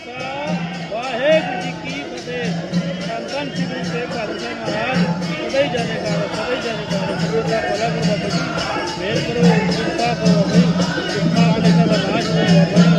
ਖਾਲਸਾ ਵਾਹਿਗੁਰੂ ਜੀ ਕੀ ਫਤਿਹ ਸੰਤਨ ਸ੍ਰੀ ਗੁਰੂ ਤੇਗ ਬਹਾਦਰ ਜੀ ਮਹਾਰਾਜ ਸਦਾ ਹੀ ਜਾਣੇਕਾਰ ਸਦਾ ਹੀ ਜਾਣੇਕਾਰ ਗੁਰੂ ਦਾ ਭਲਾ ਕਰੋ ਬਾਬਾ ਜੀ ਮੇਰ ਕਰੋ ਕਿਰਪਾ ਕਰੋ ਜੀ ਕਿਰਪਾ ਆਪਣੇ ਦਾ ਲਾਸ਼ ਦੇ ਬਾਬਾ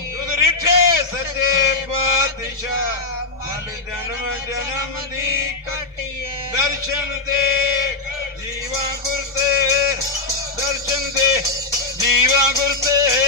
ਰਿਠੇ ਸੱਚੇ ਪਾਤਸ਼ਾਹ ਮਨ ਜਨਮ ਜਨਮ ਦੀ ਕਟਿਏ ਦਰਸ਼ਨ ਦੇ ਜੀਵਾ ਗੁਰ ਤੇ ਦਰਸ਼ਨ ਦੇ ਜੀਵਾ ਗੁਰ ਤੇ।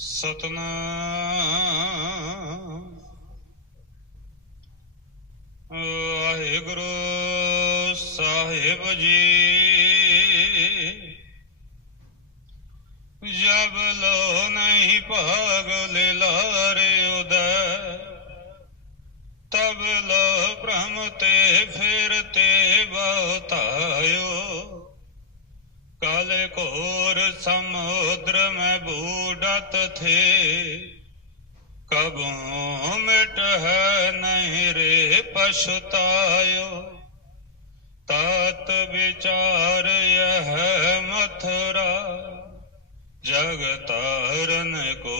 ਸਤਨਾਮ। ਵਾਹਿਗੁਰੂ ਸਾਹਿਬ ਜੀ। ਜਬ ਲੋ ਨਹੀਂ ਭਾਗ ਲਾਰੇ ਉਦੈ, ਤਬ ਲੋ ਭ੍ਰਮ ਤੇ ਫਿਰ ਤੇ ਬਹੁਤਾਇਓ। कल घोर समुद्र में बूढ़त थे। कबो मिट है नहीं रे पछतायो। तात विचार यह मथुरा। जगतारन को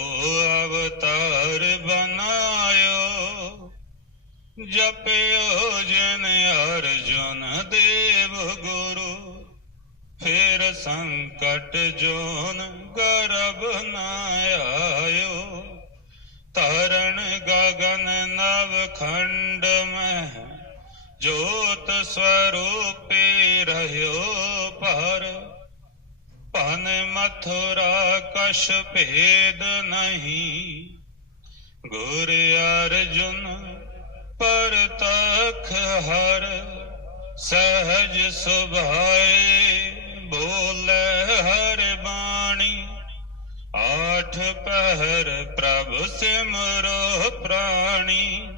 अवतार बनायो। जपयो जन अर्जुन देव गुरु। ਫੇਰ ਸੰਕਟ ਜੋਨ ਗਰਬ ਨ ਆਇਓ। ਤਰਣ ਗਗਨ ਨਵ ਖੰਡ ਮਹਿ, ਜੋਤ ਸਰੂਪੇ ਰਹਿਓ ਪਰ ਪਨ ਮਥੁਰਾ ਕਛ ਭੇਦ ਨਹੀਂ, ਗੁਰ ਅਰਜੁਨ ਪਰ ਤਖ ਹਰ, ਸਹਜ ਸੁਭਾਏ ਬੋਲੇ ਹਰ ਬਾਣੀ। ਆਠ ਪਹਿਰ ਪ੍ਰਭ ਸਿਮਰੋ ਪ੍ਰਾਣੀ।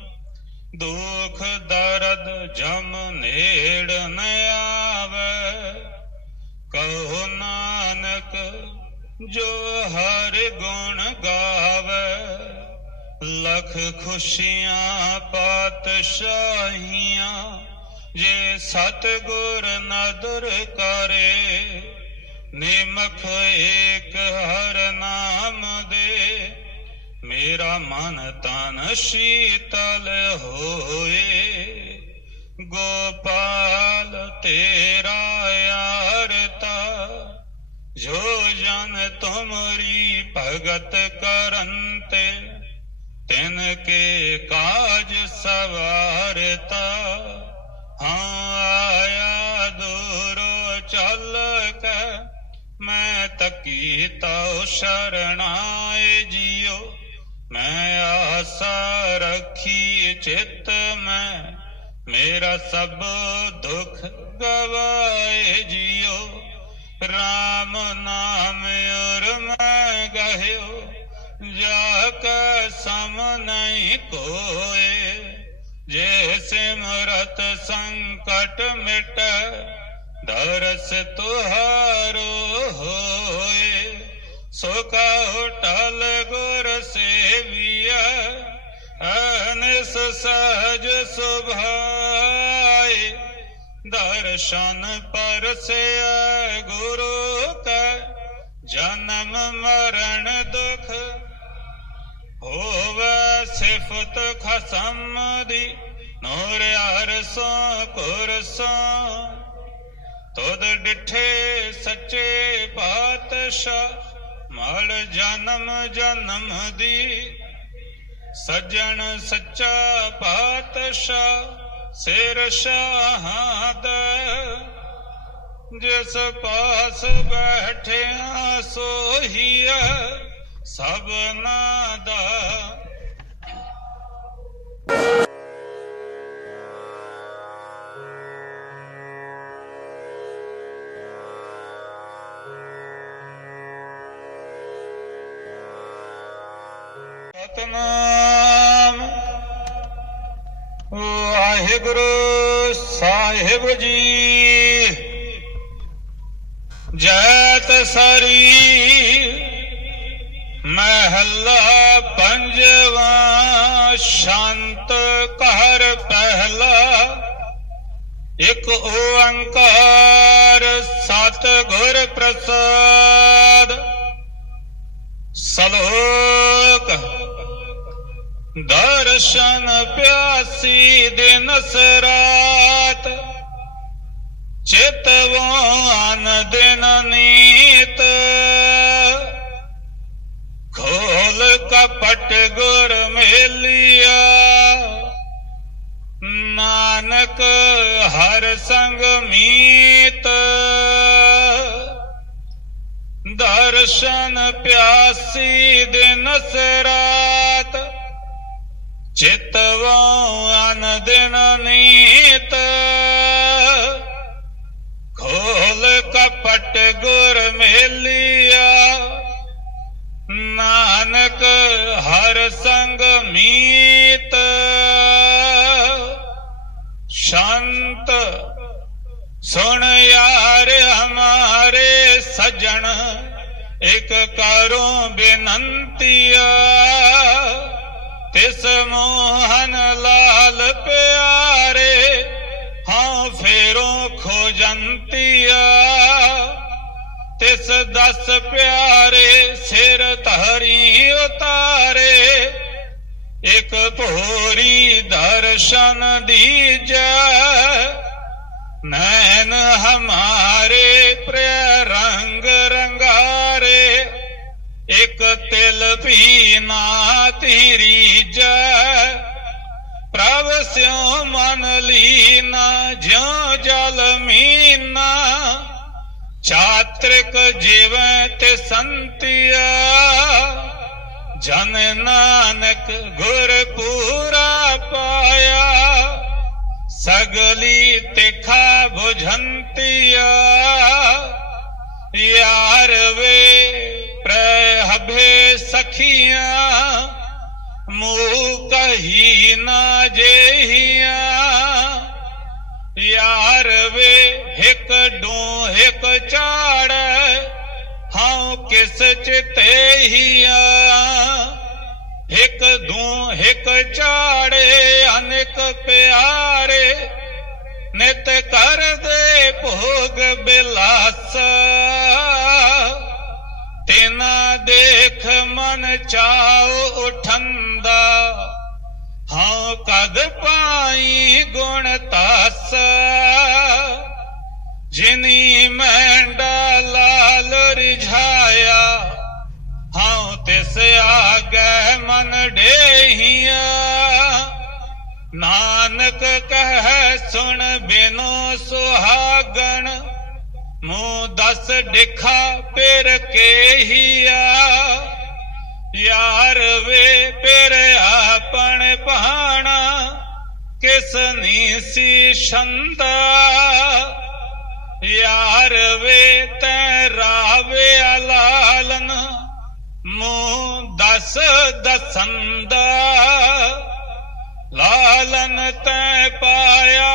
ਦੁਖ ਦਰਦ ਜਮ ਨੇੜ ਨ ਆਵੇ। ਕਹੋ ਨਾਨਕ, ਜੋ ਹਰ ਗੁਣ ਗਾਵੇ। ਲਖ ਖੁਸ਼ੀਆਂ ਪਾਤਸ਼ਾਹੀਆਂ, ਜੇ ਸਤਗੁਰ ਨਦਰ ਕਰੇ। ਨਿਮਖ ਏਕ ਹਰ ਨਾਮ ਦੇ। ਮੇਰਾ ਮਨ ਤਨ ਸ਼ੀਤਲ ਹੋਏ। ਗੋਪਾਲ ਤੇਰਾ ਆਰਤਾ ਜੋ ਜਨ ਤੁਮਰੀ ਭਗਤ ਕਰੰਤੇ। ਤਿਨ ਕੇ ਕਾਜ ਸਵਾਰਤਾ, ਹਾਂ ਆਇਆ ਦੂਰੋ ਚੱਲ ਕੇ। ਮੈਂ ਤਕੀ ਤਉ ਸ਼ਰਣਾਏ ਜਿਉ ਮੈਂ ਆਸਾ ਰੱਖੀ ਚਿਤ ਮੈਂ ਮੇਰਾ ਸਭ ਦੁੱਖ ਗਵਾਏ ਜਿਉ RAM ਨਾਮ ਉਰ ਮੈਂ ਗਹਿਓ ਜਾ ਕਾ ਸਮ ਨਹੀਂ ਕੋਏ ਜੇ ਸਿਮਰਤ ਸੰਕਟ ਮਿਟ ਦਰਸ ਤੁਹਾਰੋ ਹੋਏ, ਸੋ ਕਹੋ ਟਲ ਗੁਰ ਸੇਵੀਆ ਅਨਸ ਸਹਜ ਸੁਭਾਏ। ਦਰਸ਼ਨ ਪਰਸਿਆ ਗੁਰੂ ਕੈ, ਜਨਮ ਮਰਨ ਦੁਖ ਹੋਵੇ ਸਿਫਤ ਖਸਮ ਦੀ, ਨੂਰ ਅਰਸੋਂ ਕੁਰਸੋਂ ਤੁਧ ਡਿਠੇ ਸੱਚੇ ਪਾਤਸ਼ਾਹ, ਮਲ ਜਨਮ ਜਨਮ ਦੀ। ਸੱਜਣ ਸੱਚਾ ਪਾਤਸ਼ਾਹ, ਸਿਰ ਸ਼ਾਹਦ ਜਿਸ ਪਾਸ ਬੈਠਿਆ ਸੋਹੀਆ ਸਭਨਾ ਦਾ ਸਤਨਾਮ। ਵਾਹਿਗੁਰੂ ਸਾਹਿਬ ਜੀ। ਜੈਤ ਸਰੀ ਮਹੱਲਾ ਪੰਜਵਾ ਸ਼ਾਂਤ ਘਰ ਪਹਿਲਾ। ਇਕ ਓੰਕਾਰ ਸਤ ਗੁਰ ਪ੍ਰਸਾਦ। ਸਲੋਕ ਦਰਸ਼ਨ ਪਿਆਸੀ ਦਿਨ ਸਰਾਤ। ਚਿਤਵਾਨ ਦਿਨ ਨੀਤ। ਖੋਲ ਕਪਟ ਗੁਰ ਮੇਲਿਆ। ਨਾਨਕ ਹਰ ਸੰਗ ਮੀਤ। ਦਰਸ਼ਨ ਪਿਆਸੀ ਦਿਨ ਸਰਾਤ। ਚਿਤਵੋ ਅਨ ਦਿਨ ਨੀਤ। ਖੋਲ ਕਪਟ ਗੁਰ ਮੇਲਿਆ। ਨਾਨਕ ਹਰ ਸੰਗ ਮੀਤ। ਸ਼ਾਂਤ ਸੁਣ ਯਾਰ ਹਮਾਰੇ ਸਜਣ। ਇਕ ਕਰੋ ਬੇਨੰਤੀਆ। ਤਿਸ ਮੋਹਨ ਲਾਲ ਪਿਆਰੇ, ਹਾਂ ਫੇਰੋਂ ਖੋਜੰਤੀਆ ਤਿਸ ਦਸ ਪਿਆਰੇ ਸਿਰ ਧਰੀ ਉਤਾਰੇ, ਇਕ ਭੋਰੀ ਦਰਸ਼ਨ ਦੀਜੈ। ਨੈਣ ਹਮਾਰੇ ਪ੍ਰਿਯ ਰੰਗ ਤਿਲ ਨਾ ਤੇਰੀ ਜੈ। ਪ੍ਰਭ ਸਿਉ ਮਨ ਲੀਨਾ, ਜਿਉ ਜਲ ਮੀਨਾ। ਚਾਤ੍ਰਿਕ ਜੀਵੈ ਤੇ ਸੰਤਿਆ ਜਨ ਨਾਨਕ ਗੁਰ ਪੂਰਾ ਪਾਇਆ। ਸਗਲੀ ਤਿਖਾ ਬੁਝੰਤਿਆ ਯਾਰ ਵੇ ਪ੍ਰਹਭੇ ਸਖੀਆਂ ਕਹੀ ਨਾ ਜੇਹੀਆਂ। ਯਾਰ ਵੇ, ਇੱਕ ਡੂ ਇੱਕ ਚਾੜ ਹਾਂ ਕਿਸ ਚਿਤੇ ਹੀਆ। ਇੱਕ ਦੂ ਇੱਕ ਚਾੜੇ ਅਨੇਕ ਪਿਆਰੇ, ਨਿਤ ਕਰਦੇ ਭੋਗ ਬਿਲਾਸ। ਤਿਨਾ ਦੇਖ ਮਨ ਚਾਉ ਉਠੰਦਾ, ਹਾਂ ਕਦ ਪਾਈ ਗੁਣ ਤਾਸ। ਜਿਨੀ ਮੈਂਡਾ ਲਾਲ ਰਿਝਾਇਆ ਹਾਂ ਤਿਸ ਆਗੇ ਮਨ ਡੇਹੀਆਂ। ਨਾਨਕ ਕਹਿ ਸੁਣ ਬਿਨੋ ਸੁਹਾਗਣ ਮੂੰ ਦਸ ਡਿਖਾ ਪੇਰ ਕੇਹੀਆ ਯਾਰ ਵੇ ਪਿਰ ਆਪਣ ਪਹਾਣਾ ਕਿਸ ਨੀਸੀ ਛੰਦਾ। ਯਾਰ ਵੇ ਤੈ ਰਾਵੇ ਲਾਲਨ ਮੂੰ ਦਸ ਦਸੰਦਾ। ਲਾਲਨ ਤੈ ਪਾਇਆ,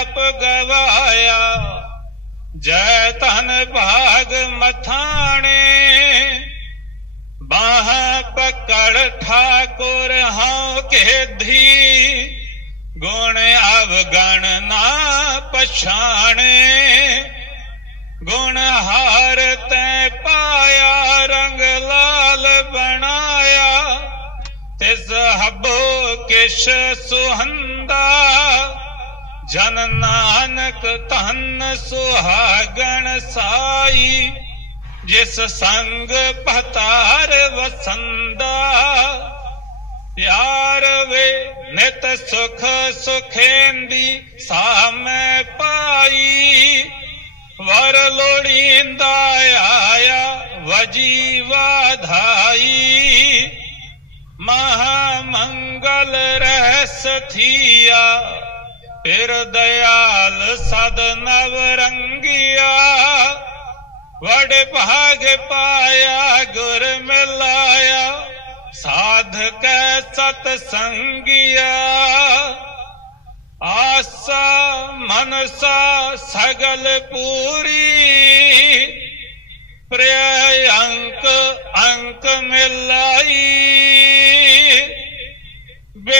ਆਪ ਗਵਾਇਆ। ਜੈ ਧਨ ਭਾਗ ਮਥਾਣੇ, ਬਾਹ ਪਕੜ ਠਾਕੁਰ ਹਉ ਕੇਧੀ ਗੁਣ ਅਵਗਣ ਨਾ ਪਛਾਣੇ, ਗੁਣ ਹਾਰ ਤੈ ਪਾਇਆ, ਰੰਗ ਲਾਲ ਬਣਾਇਆ, ਤਿਸ ਹੱਬੋ ਕਿਛ ਸੁਹੰਦਾ ਜਨ ਨਾਨਕ ਧਨ ਸੁਹਾਗਣ ਸਾਈ, ਜਿਸ ਸੰਗ ਪਤਾਰ ਵਸੰਦਾ। ਪਿਆਰ ਵੇ ਨਿਤ ਸੁਖ ਸੁਖੇਂਦੀ ਸਾਮੈ ਪਾਈ, ਵਰ ਲੋੜੀਂਦਾ ਆਇਆ ਵਜੀ ਵਾਧਾਈ। ਮਹਾ ਮੰਗਲ ਰਹਿ ਸਥੀਆ ਫਿਰ ਦਇਆਲ ਸਦ ਨਵ ਰੰਗਿਆ, ਵਡ ਭਾਗ ਪਾਇਆ, ਗੁਰ ਮਿਲਾਇਆ ਸਾਧਕੈ ਸਤ ਸੰਗਿਆ। ਆਸਾ ਮਨਸਾ ਸਗਲ ਪੂਰੀ, ਪ੍ਰਿਯ ਅੰਕ ਅੰਕ ਮਿਲਾਈ।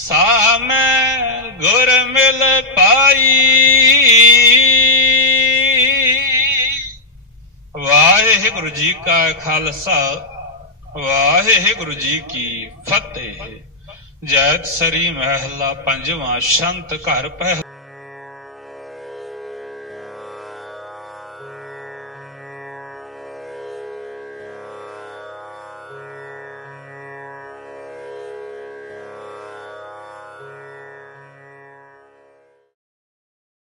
ਸਾਮੈ ਗੁਰ ਮਿਲ ਪਾਈ। ਵਾਹਿਗੁਰੂ ਜੀ ਕਾ ਖਾਲਸਾ, ਵਾਹਿਗੁਰੂ ਜੀ ਕੀ ਫਤਿਹ। ਜੈਤ ਸਰੀ ਮਹਿਲਾ ਪੰਜਵਾਂ, ਸ਼ੰਤ ਘਰ ਪਹਿ